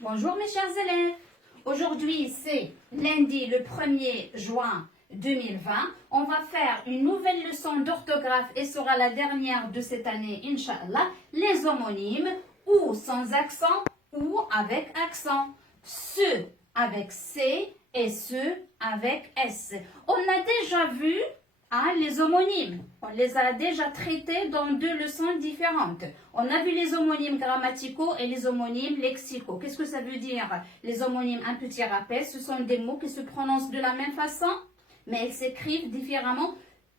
Bonjour mes chers élèves. Aujourd'hui c'est lundi le 1er juin 2020. On va faire une nouvelle leçon d'orthographe et sera la dernière de cette année, Inch'Allah. Les homonymes ou sans accent ou avec accent. Ceux avec C et ceux avec S. On a déjà vu les homonymes. On les a déjà traités dans deux leçons différentes. On a vu les homonymes grammaticaux et les homonymes lexicaux. Qu'est-ce que ça veut dire? Les homonymes, un petit rappel, ce sont des mots qui se prononcent de la même façon, mais ils s'écrivent différemment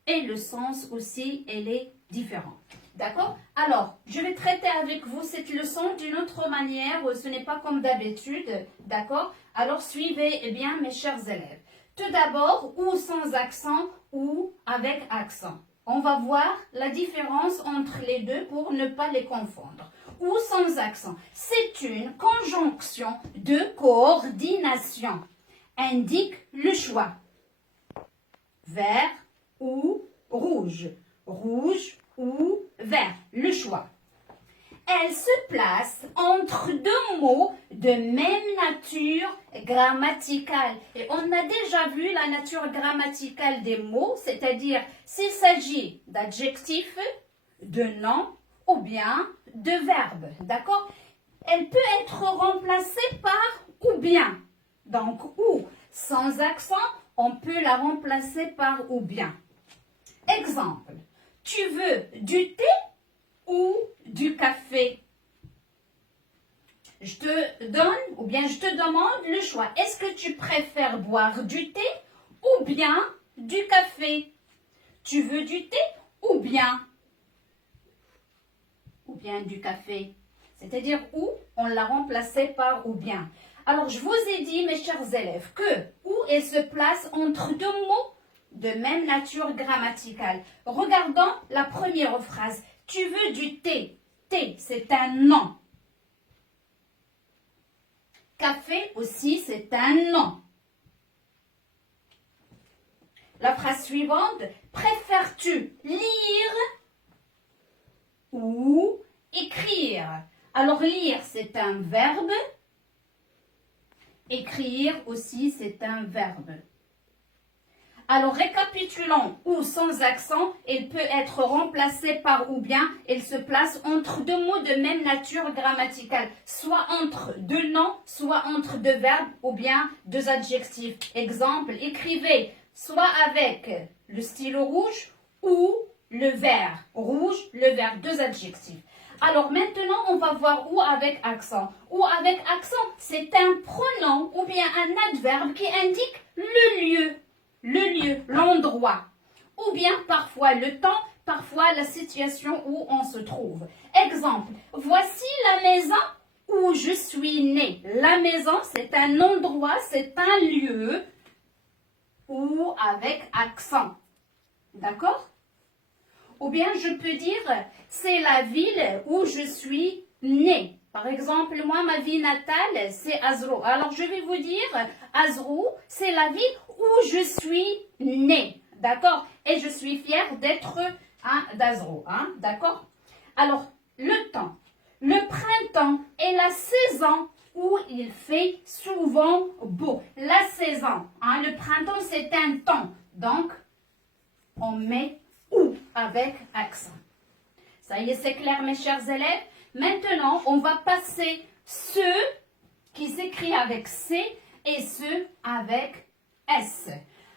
et le sens aussi, elle est différent. D'accord? Alors, je vais traiter avec vous cette leçon d'une autre manière. Ce n'est pas comme d'habitude. D'accord? Alors, suivez bien mes chers élèves. Tout d'abord, ou sans accent ou avec accent. On va voir la différence entre les deux pour ne pas les confondre. Ou sans accent, c'est une conjonction de coordination. Indique le choix. Vert ou rouge. Rouge ou vert. Le choix. Elle se place entre deux mots de même nature grammaticale. Et on a déjà vu la nature grammaticale des mots, c'est-à-dire s'il s'agit d'adjectifs, de noms ou bien de verbes. D'accord? Elle peut être remplacée par ou bien. Donc, ou sans accent, on peut la remplacer par ou bien. Exemple, tu veux du thé ou du café? Je te donne ou bien je te demande le choix. Est-ce que tu préfères boire du thé ou bien du café? Tu veux du thé ou bien du café? C'est-à-dire ou on l'a remplacé par ou bien. Alors je vous ai dit mes chers élèves que ou elle se place entre deux mots de même nature grammaticale. Regardons la première phrase. Tu veux du thé? Thé, c'est un nom. Café aussi, c'est un nom. La phrase suivante. Préfères-tu lire ou écrire? Alors, lire, c'est un verbe. Écrire aussi, c'est un verbe. Alors, récapitulons ou sans accent, elle peut être remplacée par ou bien, elle se place entre deux mots de même nature grammaticale, soit entre deux noms, soit entre deux verbes ou bien deux adjectifs. Exemple, écrivez soit avec le stylo rouge ou le vert. Rouge, le vert, deux adjectifs. Alors maintenant, on va voir ou avec accent. Ou avec accent, c'est un pronom ou bien un adverbe qui indique le lieu, l'endroit, ou bien parfois le temps, parfois la situation où on se trouve. Exemple, voici la maison où je suis né. La maison, c'est un endroit, c'est un lieu, ou avec accent. D'accord? Ou bien je peux dire, c'est la ville où je suis né. Par exemple, moi, ma ville natale, c'est Azrou. Alors, je vais vous dire, Azrou, c'est la ville où je suis née. D'accord? Et je suis fière d'être d'Azrou. D'accord? Alors, le temps. Le printemps est la saison où il fait souvent beau. La saison. Le printemps, c'est un temps. Donc, on met ou avec accent. Ça y est, c'est clair, mes chers élèves? Maintenant, on va passer ceux qui s'écrit avec C et ceux avec S.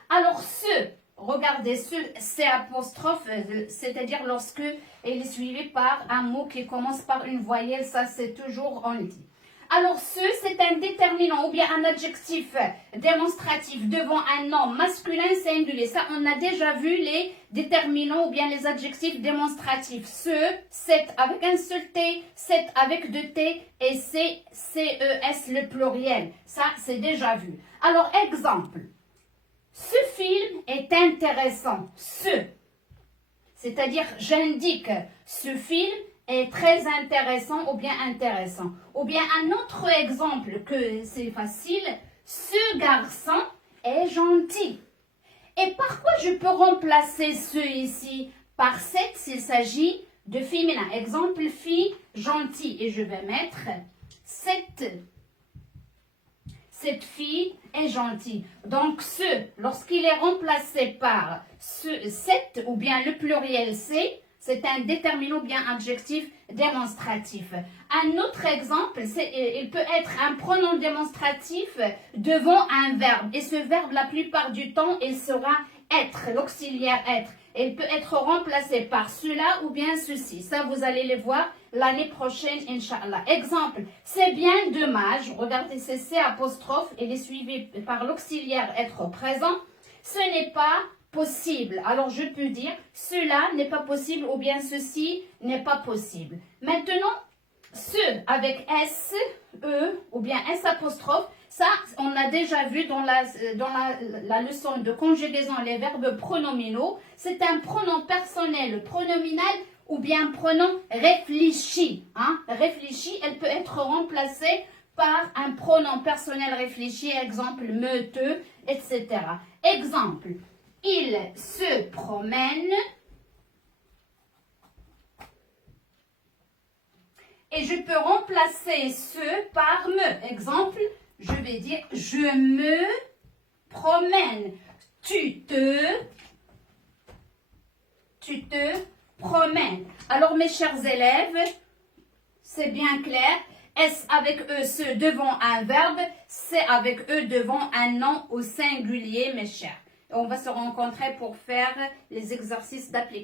Alors, ceux, regardez, ceux, C apostrophe, c'est-à-dire lorsque il est suivi par un mot qui commence par une voyelle, ça c'est toujours on dit. Alors, ce, c'est un déterminant ou bien un adjectif démonstratif devant un nom masculin singulier. Ça, on a déjà vu les déterminants ou bien les adjectifs démonstratifs. Ce, c'est avec un seul T, c'est avec deux T et c'est C-E-S le pluriel. Ça, c'est déjà vu. Alors, exemple. Ce film est intéressant. Ce, c'est-à-dire j'indique ce film est très intéressant ou bien intéressant. Ou bien un autre exemple que c'est facile, ce garçon est gentil. Et par quoi je peux remplacer ce ici? Par cette s'il s'agit de féminin. Exemple, fille gentille. Et je vais mettre cette cette fille est gentille. Donc, ce, lorsqu'il est remplacé par cette ou bien le pluriel c'est un déterminant bien adjectif démonstratif. Un autre exemple, il peut être un pronom démonstratif devant un verbe. Et ce verbe, la plupart du temps, il sera être, l'auxiliaire être. Il peut être remplacé par cela ou bien ceci. Ça, vous allez les voir l'année prochaine, Inch'Allah. Exemple, c'est bien dommage. Regardez, c'est C apostrophe. Il est suivi par l'auxiliaire être présent. Ce n'est pas possible. Alors, je peux dire, cela n'est pas possible ou bien ceci n'est pas possible. Maintenant, ce avec S, E ou bien S apostrophe, ça, on a déjà vu dans la leçon de conjugaison les verbes pronominaux. C'est un pronom personnel pronominal ou bien pronom réfléchi. Hein? Réfléchi, elle peut être remplacée par un pronom personnel réfléchi, exemple me, te, etc. Exemple, il se promène. Et je peux remplacer ce par me. Exemple, je vais dire je me promène. Tu te promènes. Alors mes chers élèves, c'est bien clair. S avec E, ce devant un verbe. C avec E devant un nom au singulier, mes chers. On va se rencontrer pour faire les exercices d'application.